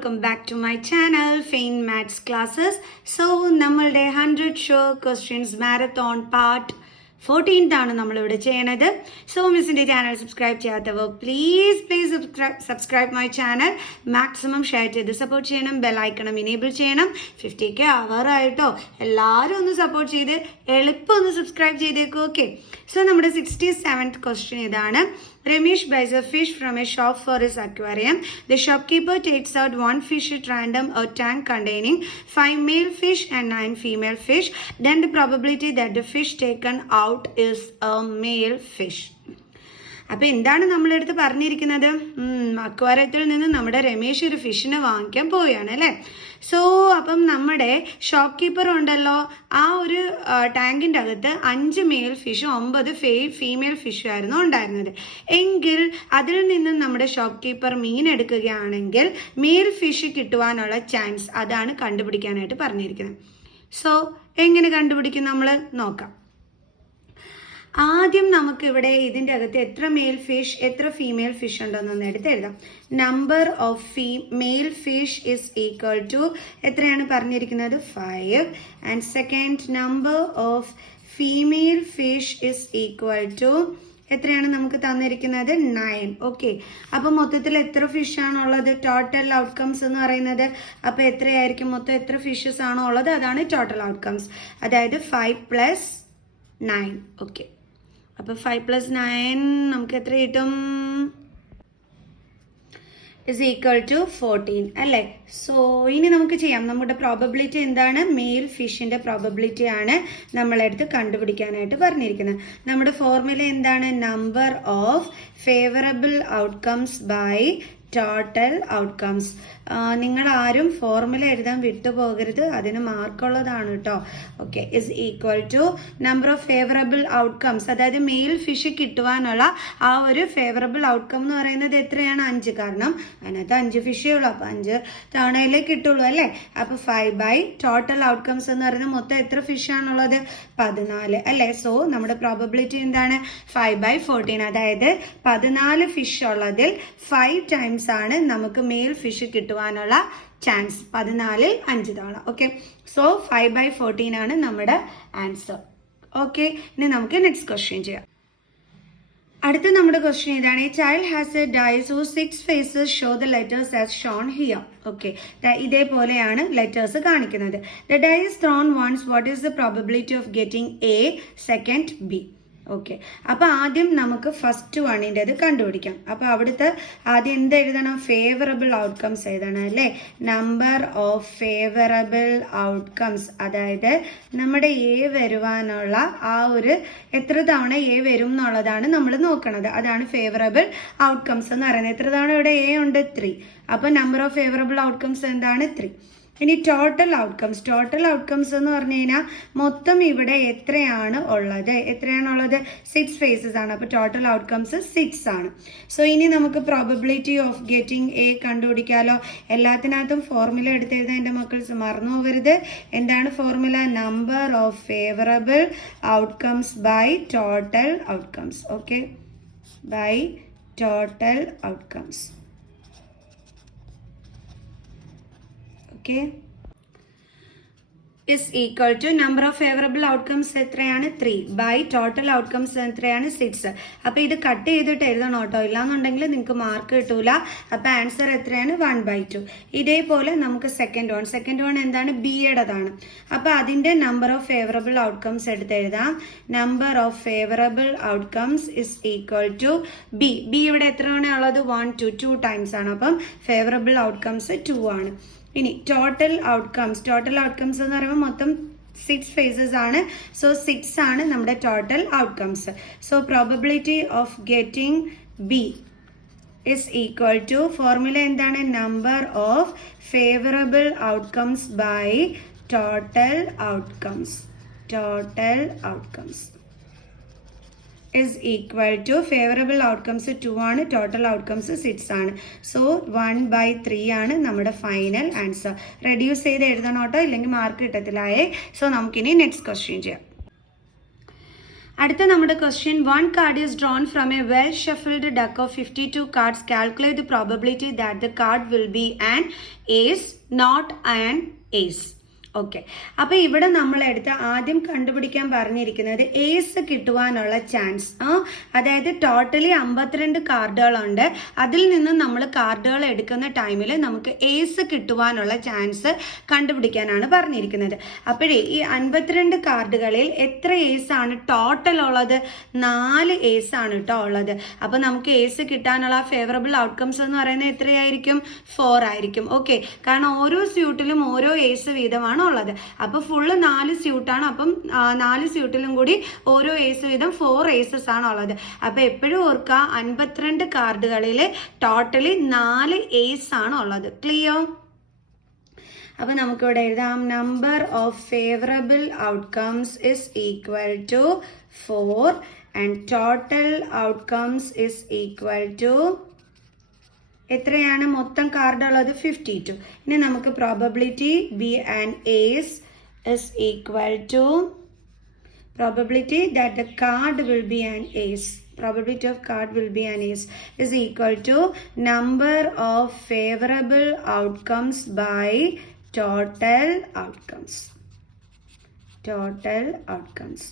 welcome back to my channel Fain Maths Classes. So നമ്മളുടെ 100 short questions marathon part 14th ആണ് നമ്മൾ ഇവിടെ ചെയ്യുന്നത്. സോ മിസ്സിന്റെ ചാനൽ സബ്സ്ക്രൈബ് ചെയ്യാത്തവർ please subscribe my channel. Maximum share ചെയ്ത് support ചെയ്യണം. ബെല്ലൈക്കണം ഇനേബിൾ ചെയ്യണം. 50K ആവാറായിട്ടോ. എല്ലാവരും ഒന്ന് സപ്പോർട്ട് ചെയ്ത് എളുപ്പം ഒന്ന് സബ്സ്ക്രൈബ് ചെയ്തേക്കും. ഓക്കെ, സോ നമ്മുടെ 67th ക്വസ്റ്റ്യൻ ഇതാണ്. Ramesh buys a fish from a shop for his aquarium. The shopkeeper takes out one fish at random, a tank containing 5 male fish and 9 female fish. Then the probability that the fish taken out is a male fish. അപ്പം എന്താണ് നമ്മളെടുത്ത് പറഞ്ഞിരിക്കുന്നത്? അക്വാറിയത്തിൽ നിന്ന് നമ്മുടെ രമേശ് ഒരു ഫിഷിനെ വാങ്ങിക്കാൻ പോവുകയാണ് അല്ലേ. സോ അപ്പം നമ്മുടെ ഷോപ്പ് കീപ്പർ ഉണ്ടല്ലോ, ആ ഒരു ടാങ്കിൻ്റെ അകത്ത് 5 മെയിൽ ഫിഷും 9 ഫീമെയിൽ ഫിഷും ആയിരുന്നു ഉണ്ടായിരുന്നത്. എങ്കിൽ അതിൽ നിന്നും നമ്മുടെ ഷോപ്പ് കീപ്പർ മീൻ എടുക്കുകയാണെങ്കിൽ മെയിൽ ഫിഷ് കിട്ടുവാനുള്ള ചാൻസ് അതാണ് കണ്ടുപിടിക്കാനായിട്ട് പറഞ്ഞിരിക്കുന്നത്. സോ എങ്ങനെ കണ്ടുപിടിക്കും നമ്മൾ നോക്കാം. ആദ്യം നമുക്കിവിടെ ഇതിൻ്റെ അകത്ത് എത്ര മെയിൽ ഫിഷ് എത്ര ഫീമെയിൽ ഫിഷ് ഉണ്ടെന്നൊന്ന് എടുത്ത് എഴുതാം. Number of male fish is equal to എത്രയാണ് പറഞ്ഞിരിക്കുന്നത്? 5. And second number of female fish is equal to എത്രയാണ് നമുക്ക് തന്നിരിക്കുന്നത്? 9. ഓക്കെ, അപ്പം മൊത്തത്തിൽ എത്ര ഫിഷ് ആണുള്ളത്? ടോട്ടൽ ഔട്ട്കംസ് എന്ന് പറയുന്നത് അപ്പം എത്രയായിരിക്കും? മൊത്തം എത്ര ഫിഷസ് ആണോ ഉള്ളത് അതാണ് ടോട്ടൽ ഔട്ട്കംസ്. അതായത് 5 + 9. ഓക്കെ, അപ്പോൾ 5 + 9 നമുക്ക് എത്ര കിട്ടും? ഇസ് ഈക്വൽ ടു 14 അല്ലേ. സോ ഇനി നമുക്ക് ചെയ്യാം. നമ്മുടെ പ്രോബബിലിറ്റി എന്താണ്? മെയിൽ ഫിഷിൻ്റെ പ്രോബബിലിറ്റി ആണ് നമ്മളെടുത്ത് കണ്ടുപിടിക്കാനായിട്ട് പറഞ്ഞിരിക്കുന്നത്. നമ്മുടെ ഫോർമുല എന്താണ്? Number of favourable outcomes by total outcomes. നിങ്ങൾ ആരും ഫോർമുല എഴുതാൻ വിട്ടുപോകരുത്, അതിന് മാർക്കുള്ളതാണ് കേട്ടോ. Okay, is equal to number of favourable outcomes, അതായത് മെയിൽ ഫിഷ് കിട്ടുവാനുള്ള ആ ഒരു ഫേവറബിൾ ഔട്ട്കം എന്ന് പറയുന്നത് എത്രയാണ്? 5. കാരണം അതിനകത്ത് 5 ഫിഷേ ഉള്ളൂ, അപ്പോൾ 5 തവണയിലേ കിട്ടുള്ളൂ അല്ലേ. അപ്പോൾ 5 ടോട്ടൽ ഔട്ട്കംസ് എന്ന് പറയുന്നത് മൊത്തം എത്ര ഫിഷാണുള്ളത്? 14 അല്ലേ. സോ നമ്മുടെ പ്രോബബിലിറ്റി എന്താണ്? 5/14. അതായത് 14 ഫിഷ് ഉള്ളതിൽ 5 ടൈംസ് ആണ് നമുക്ക് മെയിൽ ഫിഷ് കിട്ടുവാനുള്ള ചാൻസ്. 14ൽ 5 തവണ. ഓക്കെ, സോ 5/14 ആണ് നമ്മുടെ ആൻസർ. ഓക്കെ, ഇനി നമുക്ക് നെക്സ്റ്റ് ക്വസ്റ്റ്യൻ ചെയ്യാം. അടുത്ത നമ്മുടെ ക്വസ്റ്റ്യൻ ഇതാണ്. A child has a dice whose 6 faces show the letters as shown here. Okay, ഇതേപോലെയാണ് ലെറ്റേഴ്സ് കാണിക്കുന്നത്. The die is thrown once. What is the probability of getting A, second B? Okay, അപ്പോൾ ആദ്യം നമുക്ക് first വണ്ണിൻ്റെത് കണ്ടുപിടിക്കാം. അപ്പോൾ അവിടുത്തെ ആദ്യം എന്ത് എഴുതണം? ഫേവറബിൾ ഔട്ട്കംസ് എഴുതണം അല്ലേ. നമ്പർ ഓഫ് ഫേവറബിൾ ഔട്ട്കംസ്, അതായത് നമ്മുടെ എ വരുവാനുള്ള ആ ഒരു എത്ര തവണ എ വരും എന്നുള്ളതാണ് നമ്മൾ നോക്കണത്. അതാണ് ഫേവറബിൾ ഔട്ട്കംസ് എന്ന് പറയുന്നത്. എത്ര തവണ ഇവിടെ എ ഉണ്ട്? 3. അപ്പോൾ നമ്പർ ഓഫ് ഫേവറബിൾ ഔട്ട്കംസ് എന്താണ്? 3. ഇനി ടോട്ടൽ ഔട്ട്കംസ് എന്ന് പറഞ്ഞു കഴിഞ്ഞാൽ മൊത്തം ഇവിടെ എത്രയാണ് ഉള്ളത്? 6 ഫേസസ് ആണ്. അപ്പോൾ ടോട്ടൽ ഔട്ട്കംസ് 6 ആണ്. സോ ഇനി നമുക്ക് പ്രോബബിലിറ്റി ഓഫ് ഗെറ്റിംഗ് എ കണ്ടുപിടിക്കാമല്ലോ. എല്ലാത്തിനകത്തും ഫോർമുല എടുത്തെഴുതാൻ എൻ്റെ മക്കൾസ് മറന്നു പോകരുത്. എന്താണ് formula? Number of favourable outcomes by total outcomes. Okay, by total outcomes. Okay, is equal to number of favorable outcomes എത്രയാണ്? 3 by total outcomes എത്രയാണ്? 6. അപ്പോൾ ഇത് കട്ട് ചെയ്തിട്ട് എഴുതണം കേട്ടോ, ഇല്ലാന്നുണ്ടെങ്കിൽ നിങ്ങൾക്ക് മാർക്ക് കിട്ടൂല. അപ്പോൾ ആൻസർ എത്രയാണ്? 1/2. ഇതേപോലെ നമുക്ക് സെക്കൻഡ് വൺ എന്താണ്? ബിയുടേതാണ്. അപ്പോൾ അതിൻ്റെ നമ്പർ ഓഫ് ഫേവറബിൾ ഔട്ട്കംസ് എടുത്ത് എഴുതാം. Number of favourable outcomes is equal to B. B ഇവിടെ എത്ര തവണ ഉള്ളത്? 1, 2 ടൈംസ് ആണ്. അപ്പം ഫേവറബിൾ ഔട്ട്കംസ് 2 ആണ്. ഇനി ടോട്ടൽ ഔട്ട്കംസ് എന്ന് പറയുമ്പോൾ മൊത്തം 6 ഫേസസ് ആണ്. സോ 6 ആണ് നമ്മുടെ total outcomes. So probability of getting B is equal to formula എന്താണ്? Number of favourable outcomes by total outcomes is equal to favourable outcomes 2 ആണ്, ടോട്ടൽ ഔട്ട്കംസ് 6 ആണ്. സോ 1/3 ആണ് നമ്മുടെ ഫൈനൽ ആൻസർ. റെഡ്യൂസ് ചെയ്ത് എഴുതണം കേട്ടോ, ഇല്ലെങ്കിൽ മാർക്ക് കിട്ടത്തില്ലായേ. സോ നമുക്കിനി നെക്സ്റ്റ് ക്വസ്റ്റ്യൻ ചെയ്യാം. അടുത്ത നമ്മുടെ question, 1 card is drawn from a well shuffled deck of 52 cards. Calculate the probability that the card will be an ace, not an ace. Okay, അപ്പോൾ ഇവിടെ നമ്മളെടുത്ത് ആദ്യം കണ്ടുപിടിക്കാൻ പറഞ്ഞിരിക്കുന്നത് ഏസ് കിട്ടുവാനുള്ള ചാൻസ്. അതായത് ടോട്ടലി 52 കാർഡുകളുണ്ട്. അതിൽ നിന്നും നമ്മൾ കാർഡുകൾ എടുക്കുന്ന ടൈമിൽ നമുക്ക് ഏസ് കിട്ടുവാനുള്ള ചാൻസ് കണ്ടുപിടിക്കാനാണ് പറഞ്ഞിരിക്കുന്നത്. അപ്പോഴേ ഈ 52 കാർഡുകളിൽ എത്ര ഏസ് ആണ് ടോട്ടൽ ഉള്ളത്? 4 ഏസ് ആണ് കേട്ടോ ഉള്ളത്. അപ്പോൾ നമുക്ക് ഏസ് കിട്ടാനുള്ള ഫേവറബിൾ ഔട്ട്കംസ് എന്ന് പറയുന്നത് എത്രയായിരിക്കും? 4 ആയിരിക്കും. ഓക്കെ, കാരണം ഓരോ സ്യൂട്ടിലും ഓരോ ഏസ് വീതമാണ് ഉള്ളത്. അപ്പൊ ഫുള്ള് 4 സ്യൂട്ടാണ്. അപ്പം 4 സ്യൂട്ടിലും കൂടി ഓരോ ഏസ് വീതം 4 ഏസസ് ആണ് ഉള്ളത്. അപ്പൊ എപ്പോഴും ഓർക്കുക, 52 കാർഡുകളിൽ ടോട്ടലി 4 ഏസ് ആണ് ഉള്ളത്. ക്ലിയർ? അപ്പൊ നമുക്കിവിടെ എഴുതാം, number of favourable outcomes is equal to 4 and total outcomes is equal to എത്രയാണ്? മൊത്തം കാർഡ് ഉള്ളത് 52. ഇനി നമുക്ക് probability be an ace is equal to probability that the card will be an ace. Probability of card will be an ace is equal to number of favorable outcomes by total outcomes. Total outcomes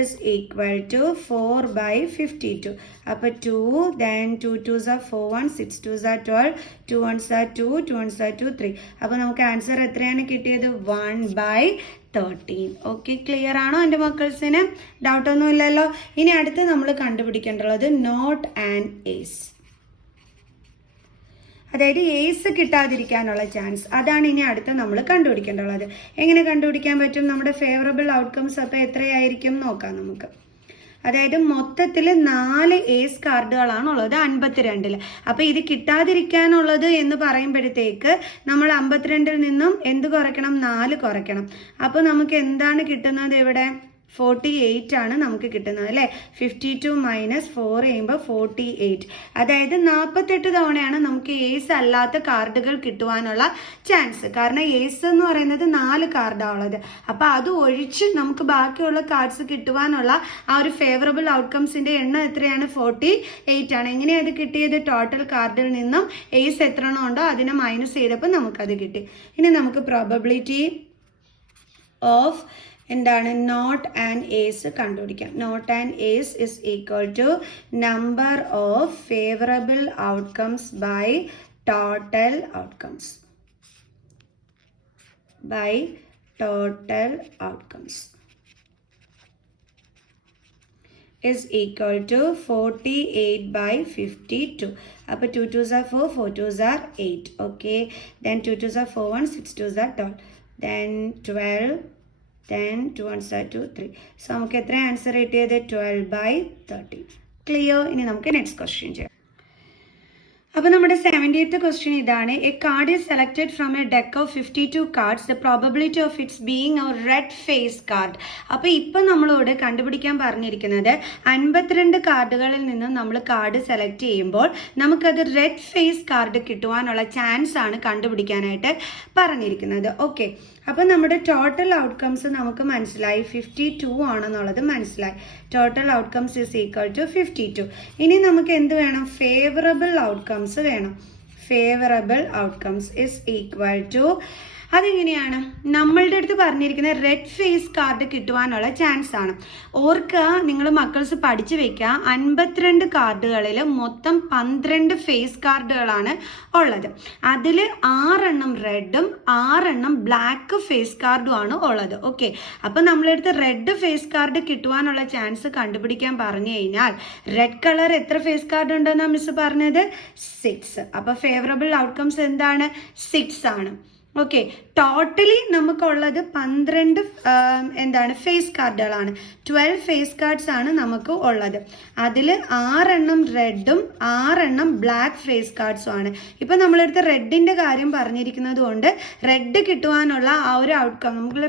is equal to 4 by 52. Up 2, then 2 2s are 4 1, 6 2s are 12, 2 1s are 2, 2 1s are 2 3. അപ്പോൾ നമുക്ക് answer എത്രയാണ് കിട്ടിയത്? 1 by 13. Okay, clear ആണോ എൻ്റെ മക്കൾസിന്? ഡൗട്ടൊന്നും ഇല്ലല്ലോ. ഇനി അടുത്ത് നമ്മൾ കണ്ടുപിടിക്കേണ്ടുള്ളത് നോട്ട് ആൻഡ് ഏസ്. അതായത് ഏസ് കിട്ടാതിരിക്കാനുള്ള ചാൻസ്, അതാണ് ഇനി അടുത്ത് നമ്മൾ കണ്ടുപിടിക്കേണ്ടുള്ളത്. എങ്ങനെ കണ്ടുപിടിക്കാൻ പറ്റും? നമ്മുടെ ഫേവറബിൾ ഔട്ട്കംസ് അപ്പോൾ എത്രയായിരിക്കും നോക്കാം നമുക്ക്. അതായത് മൊത്തത്തിൽ 4 ഏസ് കാർഡുകളാണുള്ളത് 52. അപ്പോൾ ഇത് കിട്ടാതിരിക്കാനുള്ളത് എന്ന് പറയുമ്പോഴത്തേക്ക് നമ്മൾ 52-ൽ നിന്നും എന്ത് കുറയ്ക്കണം? 4 കുറയ്ക്കണം. അപ്പോൾ നമുക്ക് എന്താണ് കിട്ടുന്നത്? ഇവിടെ 48 ആണ് നമുക്ക് കിട്ടുന്നത് അല്ലേ. 52 മൈനസ് 4 ചെയ്യുമ്പോൾ 48. അതായത് 48 തവണയാണ് നമുക്ക് ഏസ് അല്ലാത്ത കാർഡുകൾ കിട്ടുവാനുള്ള ചാൻസ്. കാരണം ഏസ് എന്ന് പറയുന്നത് 4 കാർഡാണ് ഉള്ളത്. അപ്പോൾ അത് ഒഴിച്ച് നമുക്ക് ബാക്കിയുള്ള കാർഡ്സ് കിട്ടുവാനുള്ള ആ ഒരു ഫേവറബിൾ ഔട്ട്കംസിന്റെ എണ്ണം എത്രയാണ്? 48 ആണ്. എങ്ങനെയാണ് അത് കിട്ടിയത്? ടോട്ടൽ കാർഡിൽ നിന്നും ഏസ് എത്ര എണ്ണം ഉണ്ടോ അതിനെ മൈനസ് ചെയ്തപ്പോൾ നമുക്കത് കിട്ടി. ഇനി നമുക്ക് പ്രോബബിലിറ്റി ഓഫ് എന്താണ്? നോട്ട് ആൻഡ് ഏസ് കണ്ടുപിടിക്കാം. Not an ace is equal to number of favourable outcomes by total outcomes. By total outcomes is equal to 48 by 52. അപ്പോൾ 2 2s are 4, 4 2s are 8. Okay, then 2 2s are 4 1, 6 2s are 12, then 12, then 2 1s are 2 3. So നമുക്ക് എത്ര answer കിട്ടിയത്? 12 by 13. Clear? ഇനി നമുക്ക് next question ചെയ്യാം. അപ്പോൾ നമ്മുടെ 70th question ഇതാണ്. A card is selected from a deck of 52 cards. The probability of its being a red face card. അപ്പോൾ ഇപ്പം നമ്മളോട് കണ്ടുപിടിക്കാൻ പറഞ്ഞിരിക്കുന്നത് 52 കാർഡുകളിൽ നിന്നും നമ്മൾ കാർഡ് സെലക്ട് ചെയ്യുമ്പോൾ നമുക്കത് റെഡ് ഫേസ് കാർഡ് കിട്ടുവാനുള്ള ചാൻസ് ആണ് കണ്ടുപിടിക്കാനായിട്ട് പറഞ്ഞിരിക്കുന്നത്. ഓക്കെ, അപ്പോൾ നമ്മുടെ ടോട്ടൽ ഔട്ട്കംസ് നമുക്ക് മനസ്സിലായി 52 ആണെന്നുള്ളത് മനസ്സിലായി. Total outcomes is equal to 52. ഇനി നമുക്ക് എന്ത് വേണം? ഫേവറബിൾ ഔട്ട്കംസ് വേണം. Favourable outcomes is equal to, അതെങ്ങനെയാണ്? നമ്മളുടെ അടുത്ത് പറഞ്ഞിരിക്കുന്ന റെഡ് ഫേസ് കാർഡ് കിട്ടുവാനുള്ള ചാൻസ് ആണ്. ഓർക്കുക, നിങ്ങൾ മക്കൾസ് പഠിച്ചു വെക്കുക, 52 കാർഡുകളിൽ മൊത്തം 12 ഫേസ് കാർഡുകളാണ് ഉള്ളത്. അതിൽ 6 എണ്ണം റെഡും 6 എണ്ണം ബ്ലാക്ക് ഫേസ് കാർഡും ആണ് ഉള്ളത്. ഓക്കെ, അപ്പം നമ്മളെടുത്ത് റെഡ് ഫേസ് കാർഡ് കിട്ടുവാനുള്ള ചാൻസ് കണ്ടുപിടിക്കാൻ പറഞ്ഞു കഴിഞ്ഞാൽ റെഡ് കളർ എത്ര ഫേസ് കാർഡ് ഉണ്ടെന്നാണ് മിസ് പറഞ്ഞത്? 6. അപ്പോൾ ഫേവറബിൾ ഔട്ട്കംസ് എന്താണ്? 6 ആണ്. ഓക്കെ, ടോട്ടലി നമുക്കുള്ളത് 12 എന്താണ് ഫേസ് കാർഡുകളാണ്. 12 ഫേസ് കാർഡ്സ് ആണ് നമുക്ക് ഉള്ളത്. അതിൽ 6 എണ്ണം റെഡും 6 എണ്ണം ബ്ലാക്ക് ഫേസ് കാർഡ്സും ആണ്. ഇപ്പം നമ്മളെടുത്ത് റെഡിൻ്റെ കാര്യം പറഞ്ഞിരിക്കുന്നത് കൊണ്ട് റെഡ് കിട്ടുവാനുള്ള ആ ഒരു ഔട്ട്കം, നമുക്ക്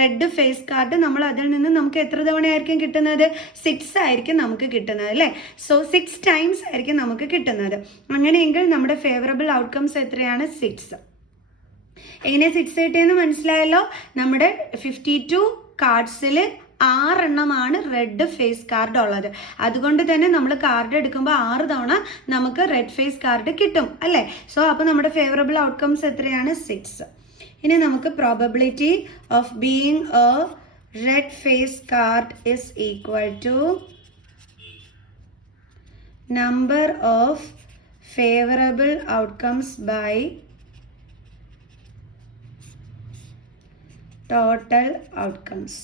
റെഡ് ഫേസ് കാർഡ് നമ്മൾ അതിൽ നിന്ന് നമുക്ക് എത്ര തവണയായിരിക്കും കിട്ടുന്നത്? 6 ആയിരിക്കും നമുക്ക് കിട്ടുന്നത് അല്ലേ. സോ 6 ടൈംസ് ആയിരിക്കും നമുക്ക് കിട്ടുന്നത്. അങ്ങനെയെങ്കിൽ നമ്മുടെ ഫേവറബിൾ ഔട്ട്കംസ് എത്രയാണ്? 6. എങ്ങനെ 6 കിട്ടിയെന്ന് മനസ്സിലായല്ലോ. നമ്മുടെ 52 കാർഡ്സിൽ 6 എണ്ണമാണ് റെഡ് ഫേസ് കാർഡ് ഉള്ളത്. അതുകൊണ്ട് തന്നെ നമ്മൾ കാർഡ് എടുക്കുമ്പോൾ 6 തവണ നമുക്ക് റെഡ് ഫേസ് കാർഡ് കിട്ടും അല്ലേ. സോ അപ്പോൾ നമ്മുടെ ഫേവറബിൾ ഔട്ട്കംസ് എത്രയാണ്? 6. ഇനി നമുക്ക് probability of being a red face card is equal to number of favorable outcomes by total outcomes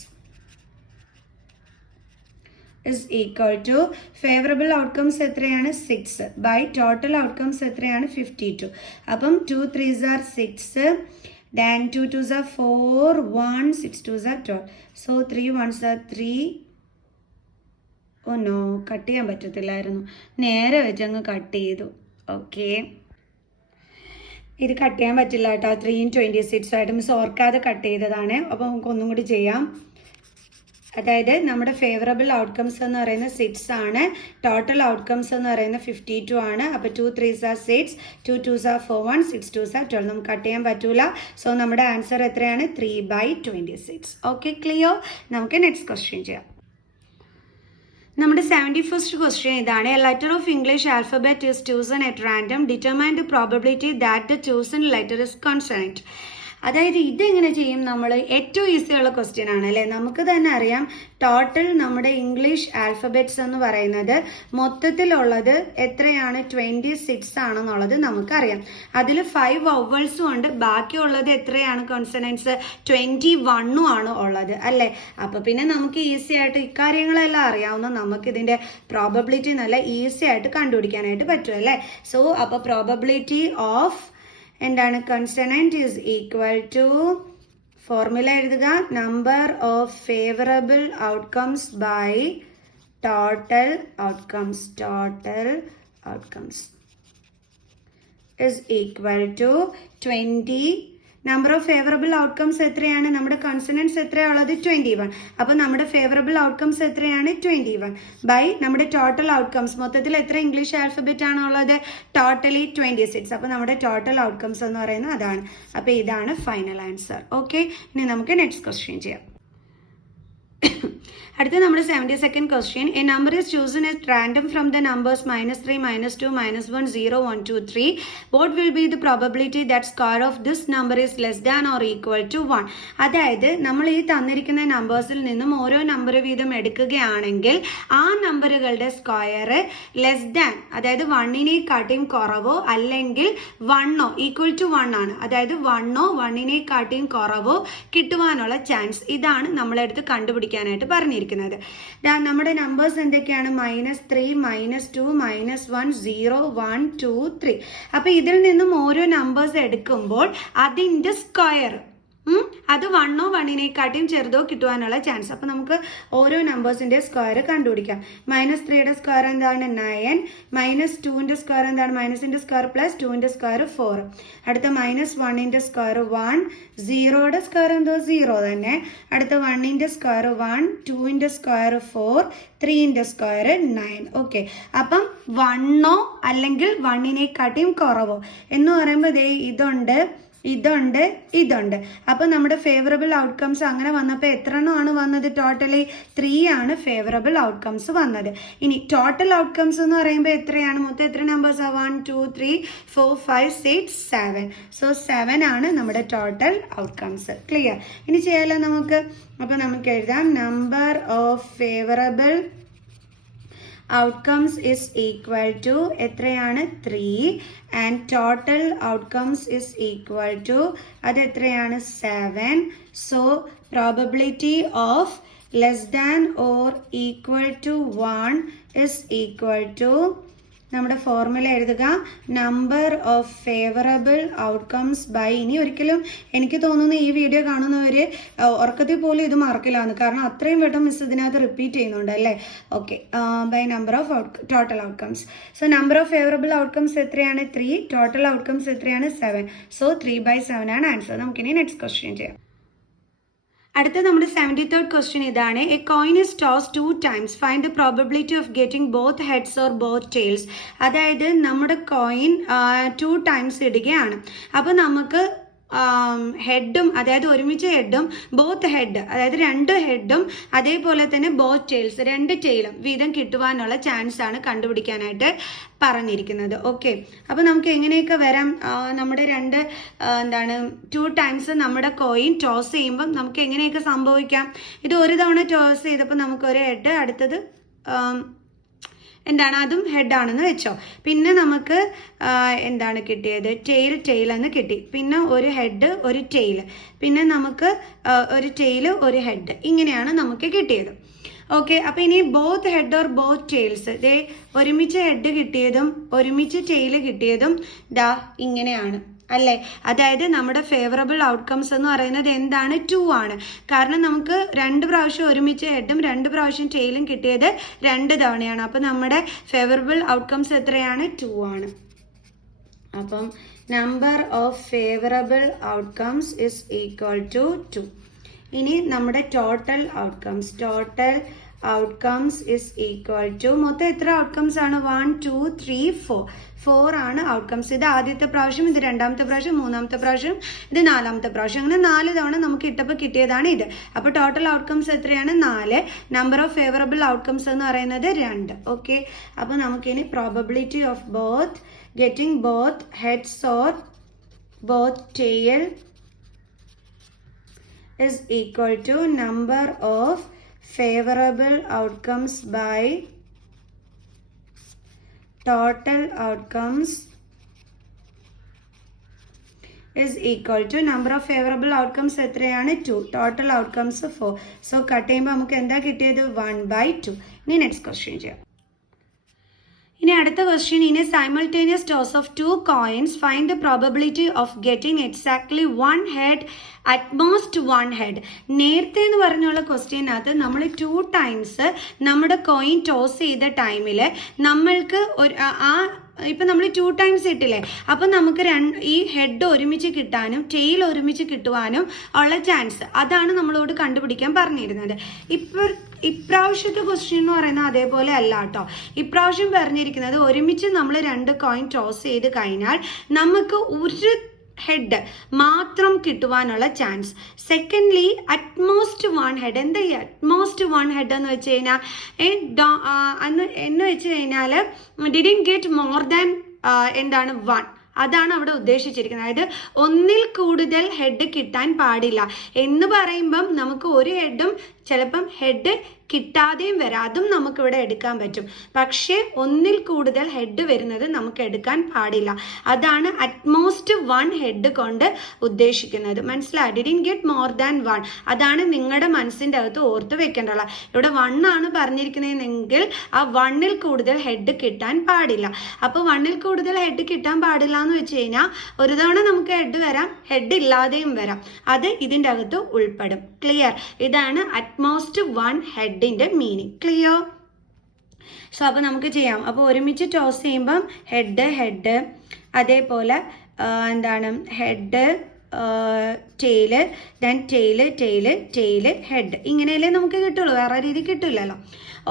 is equal to favorable outcomes എത്രയാണ്? 6 by total outcomes എത്രയാണ്? 52. അപ്പം 2 3s are 6, then 2 2s are 4, 1 6 2s are 12. So 3 1s are 3. Oh no, cut ചെയ്യാൻ പറ്റത്തില്ലായിരുന്നു, നേരെ വെച്ചങ്ങ് cut ചെയ്തു. Okay, ഇത് cut ചെയ്യാൻ പറ്റില്ല കേട്ടോ. 3 26 ആയിട്ട് മിസ് ഓർക്കാതെ കട്ട് ചെയ്തതാണ്. അപ്പോൾ നമുക്ക് ഒന്നും കൂടി ചെയ്യാം. അതായത് നമ്മുടെ ഫേവറബിൾ ഔട്ട്കംസ് എന്ന് പറയുന്നത് 6 ആണ്, ടോട്ടൽ ഔട്ട്കംസ് എന്ന് പറയുന്നത് 52 ആണ്. അപ്പോൾ 2 3s are 6, 2 2s are 4, 1 6 2s are 12. നമുക്ക് കട്ട് ചെയ്യാൻ പറ്റൂല. സോ നമ്മുടെ ആൻസർ എത്രയാണ്? 3/26. Okay, clear? നമുക്ക് നെക്സ്റ്റ് ക്വസ്റ്റ്യൻ ചെയ്യാം. നമ്മുടെ 71st ക്വസ്റ്റ്യൻ ഇതാണ്. A letter of English alphabet is chosen at random. Determine the probability that the chosen letter is consonant. അതായത് ഇതെങ്ങനെ ചെയ്യും? നമ്മൾ ഏറ്റവും ഈസിയുള്ള ക്വസ്റ്റ്യൻ ആണ് അല്ലേ. നമുക്ക് തന്നെ അറിയാം ടോട്ടൽ നമ്മുടെ ഇംഗ്ലീഷ് ആൽഫബറ്റ്സ് എന്ന് പറയുന്നത് മൊത്തത്തിലുള്ളത് എത്രയാണ്? 26 ആണെന്നുള്ളത് നമുക്കറിയാം. അതിൽ 5 വവൽസും ഉണ്ട്, ബാക്കിയുള്ളത് എത്രയാണ്? കോൺസണൻസ് 21 ആണ് ഉള്ളത് അല്ലേ. അപ്പോൾ പിന്നെ നമുക്ക് ഈസി ആയിട്ട് ഇക്കാര്യങ്ങളെല്ലാം അറിയാവുന്ന നമുക്കിതിൻ്റെ പ്രോബബിലിറ്റി നല്ല ഈസി ആയിട്ട് കണ്ടുപിടിക്കാനായിട്ട് പറ്റും അല്ലേ. സോ അപ്പോൾ പ്രോബബിലിറ്റി ഓഫ് എന്താണ്? Consonant is equal to, formula എഴുതുക, number of favourable outcomes by total outcomes is equal to 20. Number of favourable outcomes എത്രയാണ്? നമ്മുടെ കോൺസണൻസ് എത്രയുള്ളത്? 21. അപ്പോൾ നമ്മുടെ ഫേവറബിൾ ഔട്ട്കംസ് എത്രയാണ്? 21 ബൈ നമ്മുടെ ടോട്ടൽ ഔട്ട്കംസ്. മൊത്തത്തിൽ എത്ര ഇംഗ്ലീഷ് ആൽഫബറ്റ് ആണുള്ളത്? ടോട്ടലി 26. അപ്പോൾ നമ്മുടെ ടോട്ടൽ ഔട്ട്കംസ് എന്ന് പറയുന്നത് അതാണ്. അപ്പോൾ ഇതാണ് ഫൈനൽ ആൻസർ. ഓക്കെ, ഇനി നമുക്ക് നെക്സ്റ്റ് ക്വസ്റ്റ്യൻ ചെയ്യാം. അടുത്ത നമ്മുടെ 72nd question. A number is chosen at random from the numbers -3 -2 -1 0 1 2 3. What will be the probability that square of this number is less than or equal to 1. അതായത് നമ്മൾ ഈ തന്നിരിക്കുന്ന നമ്പേഴ്സിൽ നിന്നും ഓരോ നമ്പർ വീതം എടുക്കുകയാണെങ്കിൽ ആ നമ്പറുകളുടെ സ്ക്വയർ ലെസ് ദാൻ, അതായത് 1-നെക്കാട്ടിയും കുറവോ അല്ലെങ്കിൽ 1 ഈക്വൽ ടു 1 ആണ്. അതായത് 1 1-നെക്കാട്ടിയും കുറവോ കിട്ടുവാനുള്ള ചാൻസ്. ഇതാണ് നമ്മളെടുത്ത് കണ്ടുപിടിക്കാനായിട്ട് പറഞ്ഞിരിക്കുന്നത്. നമ്മുടെ നമ്പേഴ്സ് എന്തൊക്കെയാണ്? -3 -2 -1 0 1 2 3. അപ്പൊ ഇതിൽ നിന്നും ഓരോ നമ്പേഴ്സ് എടുക്കുമ്പോൾ അതിന്റെ സ്ക്വയർ അത് 1 1-നെക്കാട്ടിയും ചെറുതോ കിട്ടുവാനുള്ള ചാൻസ്. അപ്പോൾ നമുക്ക് ഓരോ നമ്പേഴ്സിൻ്റെ സ്ക്വയർ കണ്ടുപിടിക്കാം. -3യുടെ സ്ക്വയർ എന്താണ്? 9. -2ൻ്റെ സ്ക്വയർ എന്താണ്? -ൻ്റെ സ്ക്വയർ പ്ലസ് 2ൻ്റെ സ്ക്വയർ 4. അടുത്ത -1ൻ്റെ സ്ക്വയർ 1. 0യുടെ സ്ക്വയർ എന്തോ 0 തന്നെ. അടുത്ത 1ൻ്റെ സ്ക്വയർ 1. 2ൻ്റെ സ്ക്വയർ 4. 3ൻ്റെ സ്ക്വയർ 9. ഓക്കെ, അപ്പം 1 അല്ലെങ്കിൽ 1-നെക്കാട്ടിയും കുറവോ എന്ന് പറയുമ്പോൾ ഇതുണ്ട്. അപ്പോൾ നമ്മുടെ ഫേവറബിൾ ഔട്ട്കംസ് അങ്ങനെ വന്നപ്പോൾ എത്ര എണ്ണമാണ് വന്നത്? ടോട്ടലി 3 ആണ് ഫേവറബിൾ ഔട്ട്കംസ് വന്നത്. ഇനി ടോട്ടൽ ഔട്ട്കംസ് എന്ന് പറയുമ്പോൾ എത്രയാണ്? മൊത്തം എത്ര നമ്പേഴ്സാണ്? 1 2 3 4 5 6 7. സോ 7 ആണ് നമ്മുടെ ടോട്ടൽ ഔട്ട്കംസ്. ക്ലിയർ? ഇനി ചെയ്യാലോ നമുക്ക്. അപ്പോൾ നമുക്ക് എഴുതാം number of favourable outcomes is equal to എത്രയാണ്? 3. and total outcomes is equal to അത് എത്രയാണ്? 7. so probability of less than or equal to 1 is equal to നമ്മുടെ ഫോർമുല എഴുതുക, number of favourable outcomes by. ഇനി ഒരിക്കലും എനിക്ക് തോന്നുന്നു ഈ വീഡിയോ കാണുന്നവർ ഉറക്കത്തിൽ പോലും ഇത് മറക്കില്ലാന്ന്, കാരണം അത്രയും വട്ടം മിസ് ഇതിനകത്ത് റിപ്പീറ്റ് ചെയ്യുന്നുണ്ട് അല്ലേ. Okay, by number of total outcomes. So number of favourable outcomes എത്രയാണ്? 3. ടോട്ടൽ ഔട്ട്കംസ് എത്രയാണ്? 7. സോ 3/7 ആണ് ആൻസർ. നമുക്കിനി നെക്സ്റ്റ് ക്വസ്റ്റ്യൻ ചെയ്യാം. അടുത്ത നമ്മുടെ 73rd ക്വസ്റ്റ്യൻ ഇതാണ്. A coin is toss 2 times. Find the probability of getting both heads or both tails. അതായത് നമ്മുടെ കോയിൻ 2 times ഇടുകയാണ്. അപ്പോൾ നമുക്ക് ഹെഡും, അതായത് ഒരുമിച്ച് ഹെഡും ബോത്ത് ഹെഡ്, അതായത് 2 ഹെഡും അതേപോലെ തന്നെ ബോത്ത് ടെയിൽസ് 2 ടെയിലും വീതം കിട്ടുവാനുള്ള ചാൻസ് ആണ് കണ്ടുപിടിക്കാനായിട്ട് പറഞ്ഞിരിക്കുന്നത്. ഓക്കെ, അപ്പോൾ നമുക്ക് എങ്ങനെയൊക്കെ വരാം? നമ്മുടെ 2 ടൈംസ് നമ്മുടെ കോയിൻ ടോസ് ചെയ്യുമ്പം നമുക്ക് എങ്ങനെയൊക്കെ സംഭവിക്കാം? ഇത് ഒരു തവണ ടോസ് ചെയ്തപ്പോൾ നമുക്കൊരു ഹെഡ്, അടുത്തത് അതും ഹെഡാണെന്ന് വെച്ചോ. പിന്നെ നമുക്ക് കിട്ടിയത് ടെയിൽ എന്ന് കിട്ടി. പിന്നെ ഒരു ഹെഡ് ഒരു ടെയിൽ, പിന്നെ നമുക്ക് ഒരു ടെയിൽ ഒരു ഹെഡ്, ഇങ്ങനെയാണ് നമുക്ക് കിട്ടിയത്. ഓക്കെ, അപ്പോൾ ഇനി both head or both tales, ഒരുമിച്ച് ഹെഡ് കിട്ടിയതും ഒരുമിച്ച് ടെയിൽ കിട്ടിയതും ഇങ്ങനെയാണ് അല്ലേ? അതായത് നമ്മുടെ ഫേവറബിൾ ഔട്ട്കംസ് എന്ന് പറയുന്നത് എന്താണ്? 2 ആണ്. കാരണം നമുക്ക് 2 പ്രാവശ്യം ഒരുമിച്ച് ഹെഡും 2 പ്രാവശ്യം ടെയിലും കിട്ടിയത് 2 തവണയാണ്. അപ്പം നമ്മുടെ ഫേവറബിൾ ഔട്ട്കംസ് എത്രയാണ്? 2 ആണ്. അപ്പം number of favourable outcomes is equal to 2. ഇനി നമ്മുടെ total outcomes is equal to, മൊത്തം എത്ര ഔട്ട്കംസ് ആണ്? 1 2 3 4 ആണ് ഔട്ട്കംസ്. ഇത് ആദ്യത്തെ പ്രാവശ്യം, ഇത് രണ്ടാമത്തെ പ്രാവശ്യം, മൂന്നാമത്തെ പ്രാവശ്യം, ഇത് നാലാമത്തെ പ്രാവശ്യം, അങ്ങനെ 4 തവണ നമുക്ക് ഇട്ടപ്പോൾ കിട്ടിയതാണ് ഇത്. അപ്പോൾ ടോട്ടൽ ഔട്ട്കംസ് എത്രയാണ്? 4. നമ്പർ ഓഫ് ഫേവറബിൾ ഔട്ട്കംസ് എന്ന് പറയുന്നത് 2. ഓക്കെ, അപ്പോൾ നമുക്കിനി probability of getting both heads or both tail is equal to number of favorable outcomes by total outcomes is equal to number of favorable outcomes എത്രയാണ്? 2. total outcomes 4. so cut ചെയ്യുമ്പോൾ നമുക്ക് എന്താ കിട്ടിയത്? 1/2. ഇനി നെക്സ്റ്റ് ക്വസ്റ്റ്യൻ ചെയ്യാം. ഇനി അടുത്ത question, ഇനി simultaneous toss of 2 coins, find the probability of getting exactly 1 head at most 1 head. നേരത്തെ എന്ന് പറഞ്ഞുള്ള ക്വസ്റ്റ്യനകത്ത് നമ്മൾ 2 ടൈംസ് നമ്മുടെ കോയിൻ ടോസ് ചെയ്ത ടൈമിൽ നമ്മൾക്ക് ഇപ്പം നമ്മൾ 2 ടൈംസ് ഇട്ടില്ലേ, അപ്പം നമുക്ക് ഈ ഹെഡ് ഒരുമിച്ച് കിട്ടാനും ടെയിൽ ഒരുമിച്ച് കിട്ടുവാനും ഉള്ള ചാൻസ്, അതാണ് നമ്മളോട് കണ്ടുപിടിക്കാൻ പറഞ്ഞിരുന്നത്. ഇപ്രാവശ്യത്തെ ക്വസ്റ്റ്യൻ എന്ന് പറയുന്നത് അതേപോലെ അല്ല കേട്ടോ. ഇപ്രാവശ്യം പറഞ്ഞിരിക്കുന്നത് ഒരുമിച്ച് നമ്മൾ 2 കോയിൻ ടോസ് ചെയ്ത് കഴിഞ്ഞാൽ നമുക്ക് ഒരു ഹെഡ് മാത്രം കിട്ടുവാനുള്ള ചാൻസ്. Secondly utmost 1 head. എന്താ ഈ അറ്റ്മോസ്റ്റ് 1 ഹെഡ് എന്ന് വെച്ച് കഴിഞ്ഞാൽ എന്ന് വെച്ച് കഴിഞ്ഞാൽ ഡിഡിൻറ്റ് ഗെറ്റ് മോർ ദാൻ 1, അതാണ് അവിടെ ഉദ്ദേശിച്ചിരിക്കുന്നത്. അതായത് ഒന്നിൽ കൂടുതൽ ഹെഡ് കിട്ടാൻ പാടില്ല എന്ന് പറയുമ്പം നമുക്ക് ഒരു ഹെഡും ചിലപ്പം ഹെഡ് കിട്ടാതെയും വരാം, അതും നമുക്കിവിടെ എടുക്കാൻ പറ്റും. പക്ഷേ ഒന്നിൽ കൂടുതൽ ഹെഡ് വരുന്നത് നമുക്ക് എടുക്കാൻ പാടില്ല. അതാണ് അറ്റ്മോസ്റ്റ് 1 ഹെഡ് കൊണ്ട് ഉദ്ദേശിക്കുന്നത്. മനസ്സിലായി? ഡിഡിൻറ്റ് ഗെറ്റ് മോർ ദാൻ 1, അതാണ് നിങ്ങളുടെ മനസ്സിൻ്റെ അകത്ത് ഓർത്ത് വെക്കേണ്ടത്. ഇവിടെ 1 ആണ് പറഞ്ഞിരിക്കുന്നതെങ്കിൽ ആ 1ൽ കൂടുതൽ ഹെഡ് കിട്ടാൻ പാടില്ല. അപ്പോൾ 1ൽ കൂടുതൽ ഹെഡ് കിട്ടാൻ പാടില്ല എന്ന് വെച്ച് കഴിഞ്ഞാൽ ഒരു തവണ നമുക്ക് ഹെഡ് വരാം, ഹെഡ് ഇല്ലാതെയും വരാം, അത് ഇതിൻ്റെ അകത്ത് ഉൾപ്പെടും. ക്ലിയർ? ഇതാണ് അറ്റ്മോസ്റ്റ് 1 ഹെഡിൻ്റെ മീനിങ്. ക്ലിയർ? സോ അപ്പോൾ നമുക്ക് ചെയ്യാം. അപ്പോൾ ഒരുമിച്ച് ടോസ് ചെയ്യുമ്പം ഹെഡ്, അതേപോലെ head tail, then tail head, ഇങ്ങനെയല്ലേ നമുക്ക് കിട്ടുള്ളൂ, വേറെ രീതി കിട്ടില്ലല്ലോ.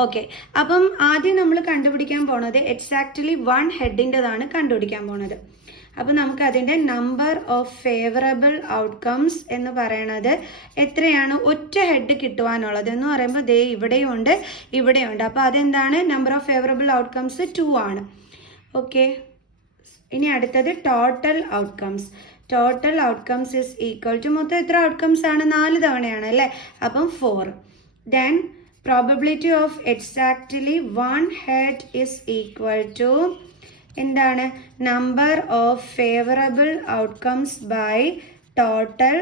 ഓക്കെ, അപ്പം ആദ്യം നമ്മൾ കണ്ടുപിടിക്കാൻ പോണത് എക്സാക്ട്ലി 1 ഹെഡിൻ്റെതാണ് കണ്ടുപിടിക്കാൻ പോണത്. അപ്പോൾ നമുക്ക് അതിൻ്റെ നമ്പർ ഓഫ് ഫേവറബിൾ ഔട്ട്കംസ് എന്ന് പറയണത് എത്രയാണ്? ഒറ്റ ഹെഡ് കിട്ടുവാനുള്ളത് എന്ന് പറയുമ്പോൾ ഇവിടെയുണ്ട്. അപ്പോൾ അതെന്താണ്? നമ്പർ ഓഫ് ഫേവറബിൾ ഔട്ട്കംസ് 2 ആണ്. ഓക്കെ, ഇനി അടുത്തത് total outcomes is equal to, മൊത്തം എത്ര ഔട്ട്കംസ് ആണ്? 4 തവണയാണ് അല്ലേ? അപ്പം 4. Then probability of exactly 1 head is equal to എന്താണ്? Number of favourable outcomes by total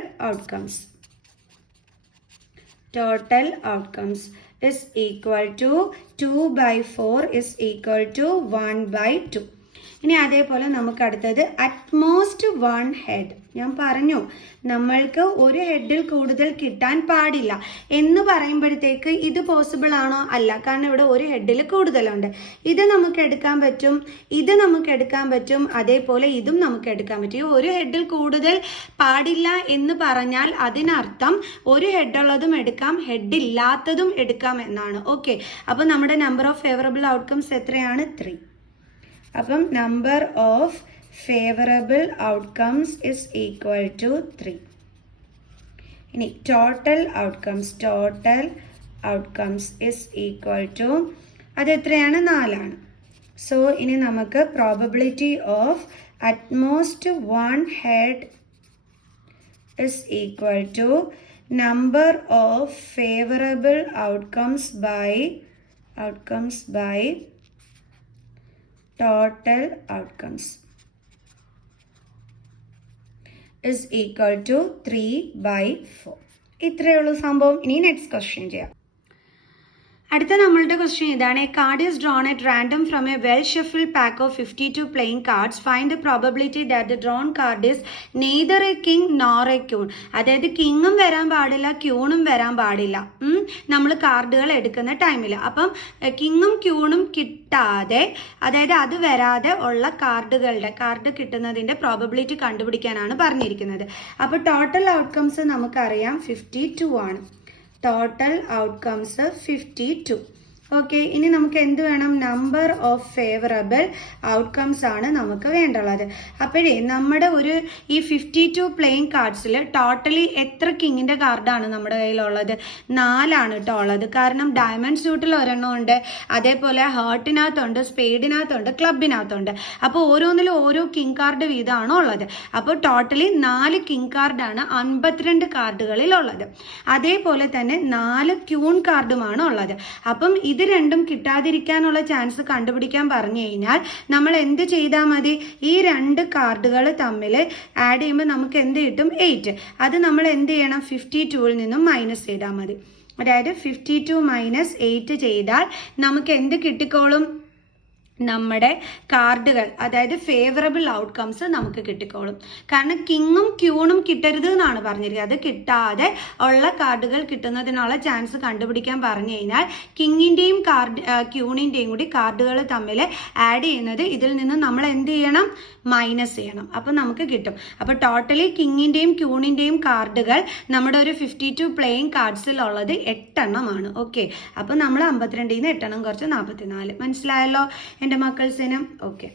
outcomes is equal to 2/4 is equal to 1/2. ഇനി അതേപോലെ നമുക്ക് അടുത്തത് അറ്റ്മോസ്റ്റ് 1 ഹെഡ്. ഞാൻ പറഞ്ഞു നമ്മൾക്ക് ഒരു ഹെഡിൽ കൂടുതൽ കിട്ടാൻ പാടില്ല എന്ന് പറയുമ്പോഴത്തേക്ക് ഇത് പോസിബിൾ ആണോ? അല്ല, കാരണം ഇവിടെ ഒരു ഹെഡിൽ കൂടുതലുണ്ട്. ഇത് നമുക്ക് എടുക്കാൻ പറ്റും, അതേപോലെ ഇതും നമുക്ക് എടുക്കാൻ പറ്റും. ഒരു ഹെഡിൽ കൂടുതൽ പാടില്ല എന്ന് പറഞ്ഞാൽ അതിനർത്ഥം ഒരു ഹെഡുള്ളതും എടുക്കാം, ഹെഡ് ഇല്ലാത്തതും എടുക്കാം എന്നാണ്. ഓക്കെ, അപ്പോൾ നമ്മുടെ നമ്പർ ഓഫ് ഫേവറബിൾ ഔട്ട്കംസ് എത്രയാണ്? 3. അപ്പം number of favourable outcomes is equal to 3. ഇനി total outcomes is equal to അത് എത്രയാണ് 4 സോ ഇനി നമുക്ക് probability of at most 1 head is equal to number of favorable outcomes by total outcomes is equal to 3/4. ഇത്രയേ ഉള്ളൂ സംഭവം. ഇനി നെക്സ്റ്റ് ക്വസ്റ്റ്യൻ ചെയ്യാം. അടുത്ത നമ്മളുടെ ക്വസ്റ്റ്യൻ ഇതാണ്. A card is drawn at random from a well shuffled pack of 52 playing cards. Find the probability that the drawn card is neither a king nor a queen. അതായത് കിങ്ങും വരാൻ പാടില്ല ക്യൂണും വരാൻ പാടില്ല നമ്മൾ കാർഡുകൾ എടുക്കുന്ന ടൈമിൽ. അപ്പം കിങ്ങും ക്യൂണും കിട്ടാതെ, അതായത് അത് വരാതെ ഉള്ള കാർഡ് കിട്ടുന്നതിൻ്റെ പ്രോബബിലിറ്റി കണ്ടുപിടിക്കാനാണ് പറഞ്ഞിരിക്കുന്നത്. അപ്പോൾ ടോട്ടൽ ഔട്ട്കംസ് നമുക്കറിയാം 52 ആണ്. Total outcomes 52. ഓക്കെ, ഇനി നമുക്ക് എന്ത് വേണം? നമ്പർ ഓഫ് ഫേവറബിൾ ഔട്ട്കംസ് ആണ് നമുക്ക് വേണ്ടുള്ളത്. അപ്പോഴേ നമ്മുടെ ഈ 52 പ്ലേയിങ് കാർഡ്സിൽ ടോട്ടലി എത്ര കിങ്ങിൻ്റെ കാർഡാണ് നമ്മുടെ കയ്യിലുള്ളത്? 4 ആണ് കേട്ടോ ഉള്ളത്. കാരണം ഡയമണ്ട് സ്യൂട്ടിൽ ഒരെണ്ണം ഉണ്ട്, അതേപോലെ ഹേർട്ടിനകത്തുണ്ട്, സ്പേഡിനകത്തുണ്ട്, ക്ലബിനകത്തുണ്ട്. അപ്പോൾ ഓരോന്നിലും ഓരോ കിങ് കാർഡ് വീതമാണ് ഉള്ളത്. അപ്പോൾ ടോട്ടലി 4 കിങ് കാർഡാണ് 52 കാർഡുകളിലുള്ളത്. അതേപോലെ തന്നെ 4 ക്യൂൺ കാർഡുമാണ് ഉള്ളത്. അപ്പം ഇത് രണ്ടും കിട്ടാതിരിക്കാനുള്ള ചാൻസ് കണ്ടുപിടിക്കാൻ പറഞ്ഞു കഴിഞ്ഞാൽ നമ്മൾ എന്ത് ചെയ്താൽ മതി? ഈ 2 കാർഡുകൾ തമ്മിൽ ആഡ് ചെയ്യുമ്പോൾ നമുക്ക് എന്ത് കിട്ടും? 8. അത് നമ്മൾ എന്ത് ചെയ്യണം? 52-ൽ നിന്നും മൈനസ് ചെയ്താൽ മതി. അതായത് 52 - 8 ചെയ്താൽ നമുക്ക് എന്ത് കിട്ടിക്കോളും? നമ്മുടെ കാർഡുകൾ, അതായത് ഫേവറബിൾ ഔട്ട്കംസ് നമുക്ക് കിട്ടിക്കോളും. കാരണം കിങ്ങും ക്യൂണും കിട്ടരുത് എന്നാണ് പറഞ്ഞിരിക്കുന്നത്. അത് കിട്ടാതെ ഉള്ള കാർഡുകൾ കിട്ടുന്നതിനുള്ള ചാൻസ് കണ്ടുപിടിക്കാൻ പറഞ്ഞു കഴിഞ്ഞാൽ കിങ്ങിൻ്റെയും ക്യൂണിൻ്റെയും കൂടി കാർഡുകൾ തമ്മിൽ ആഡ് ചെയ്യുന്നത് ഇതിൽ നിന്ന് നമ്മൾ എന്ത് ചെയ്യണം? മൈനസ് ചെയ്യണം. അപ്പം നമുക്ക് കിട്ടും. അപ്പോൾ ടോട്ടലി കിങ്ങിൻ്റെയും ക്യൂണിൻ്റെയും കാർഡുകൾ നമ്മുടെ ഒരു 52 പ്ലേയിങ് കാർഡ്സിലുള്ളത് 8 എണ്ണമാണ്. ഓക്കെ, അപ്പോൾ നമ്മൾ 52-ൽ നിന്ന് 8 എണ്ണം കുറച്ച് 44. മനസ്സിലായല്ലോ എൻ്റെ മക്കൾസിന്? ഓക്കെ,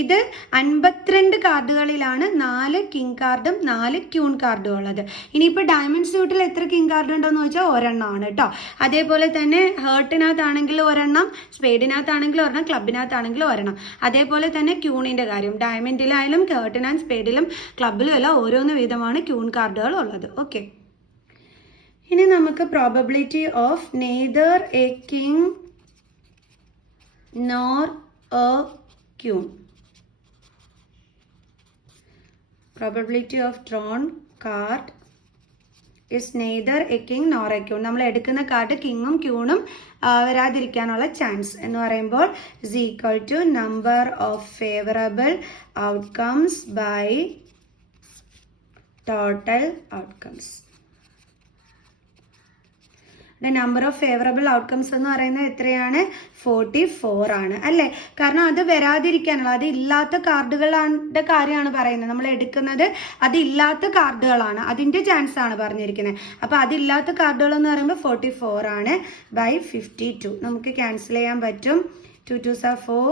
ഇത് 52 കാർഡുകളിലാണ് 4 കിങ് കാർഡും 4 ക്യൂൺ കാർഡും ഉള്ളത്. ഇനിയിപ്പോൾ ഡയമണ്ട് സ്യൂട്ടിൽ എത്ര കിങ് കാർഡ് ഉണ്ടോയെന്ന് വെച്ചാൽ ഒരെണ്ണമാണ് കേട്ടോ. അതേപോലെ തന്നെ ഹേർട്ടിനകത്താണെങ്കിൽ ഒരെണ്ണം, സ്പേഡിനകത്താണെങ്കിൽ ഒരെണ്ണം, ക്ലബിനകത്താണെങ്കിൽ ഒരെണ്ണം. അതേപോലെ തന്നെ ക്യൂണിൻ്റെ കാര്യം, ഡയമണ്ടിലായാലും ഹേർട്ടിനും സ്പേഡിലും ക്ലബിലും എല്ലാം ഓരോന്ന് വീതമാണ് ക്യൂൺ കാർഡുകൾ ഉള്ളത്. ഓക്കെ, ഇനി നമുക്ക് probability of neither a king nor a queen. Probability of drawn card is neither a king nor a queen. നമ്മൾ എടുക്കുന്ന കാർഡ് കിങ്ങും ക്യൂണും വരാതിരിക്കാനുള്ള ചാൻസ് എന്ന് പറയുമ്പോൾ is equal to number of favorable outcomes by total outcomes. Number of favourable outcomes എന്ന് പറയുന്നത് എത്രയാണ്? 44 ആണ് അല്ലേ? കാരണം അത് വരാതിരിക്കാനുള്ള, അത് ഇല്ലാത്ത കാർഡുകളുടെ കാര്യമാണ് പറയുന്നത്. നമ്മൾ എടുക്കുന്നത് അതില്ലാത്ത കാർഡുകളാണ്, അതിൻ്റെ ചാൻസ് ആണ് പറഞ്ഞിരിക്കുന്നത്. അപ്പോൾ അതില്ലാത്ത കാർഡുകൾ എന്ന് പറയുമ്പോൾ 44 ആണ് ബൈ 52. നമുക്ക് ക്യാൻസൽ ചെയ്യാൻ പറ്റും. 2 2s are 4,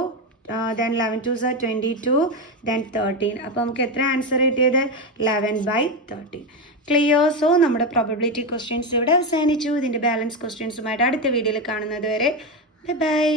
then 11 2s are 22, then 13. അപ്പോൾ നമുക്ക് എത്ര ആൻസർ കിട്ടിയത്? 11/13. ക്ലിയർ? സോ നമ്മുടെ പ്രോബബിലിറ്റി ക്വസ്റ്റ്യൻസ് ഇവിടെ അവസാനിച്ചു. ഇതിൻ്റെ ബാലൻസ് ക്വസ്റ്റ്യൻസുമായിട്ട് അടുത്ത വീഡിയോയിൽ കാണുന്നത് വരെ ബൈ ബൈ.